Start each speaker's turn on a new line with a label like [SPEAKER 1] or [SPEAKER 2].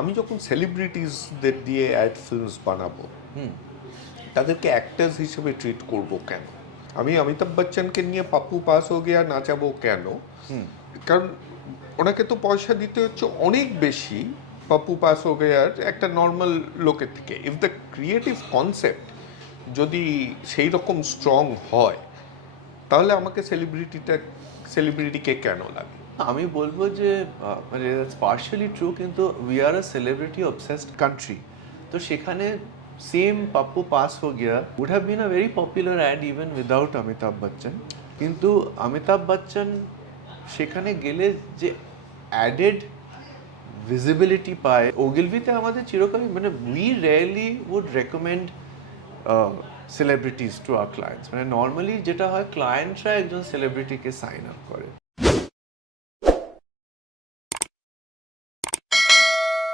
[SPEAKER 1] আমি যখন সেলিব্রিটিসদের দিয়ে অ্যাড ফিল্মস বানাবো তাদেরকে অ্যাক্টার্স হিসেবে ট্রিট করব কেন? আমি অমিতাভ বচ্চনকে নিয়ে পাপ্পু পাস হো গিয়া নাচাবো কেন? কারণ ওনাকে তো পয়সা দিতে হচ্ছে অনেক বেশি পাপ্পু পাস হো গিয়ার একটা নর্মাল লোকের থেকে। ইফ দ্য ক্রিয়েটিভ কনসেপ্ট যদি সেই রকম স্ট্রং হয় তাহলে আমাকে সেলিব্রিটিটা সেলিব্রিটিকে কেন লাগে?
[SPEAKER 2] আমি বলব যে মানে পার্শিয়ালি ট্রু কিন্তু we are a celebrity obsessed country তো সেখানে সেম পাপ্পু পাস হো গিয়া would have been a very popular ad even without Amitabh Bachchan কিন্তু অমিতাভ বচ্চন সেখানে গেলে যে অ্যাডেড ভিজিবিলিটি পায় ওগিলভিতে আমাদের চিরকালই মানে we rarely would recommend celebrities to our clients মানে নর্মালি যেটা হয় ক্লায়েন্টরা একজন সেলিব্রিটিকে সাইন আপ করে।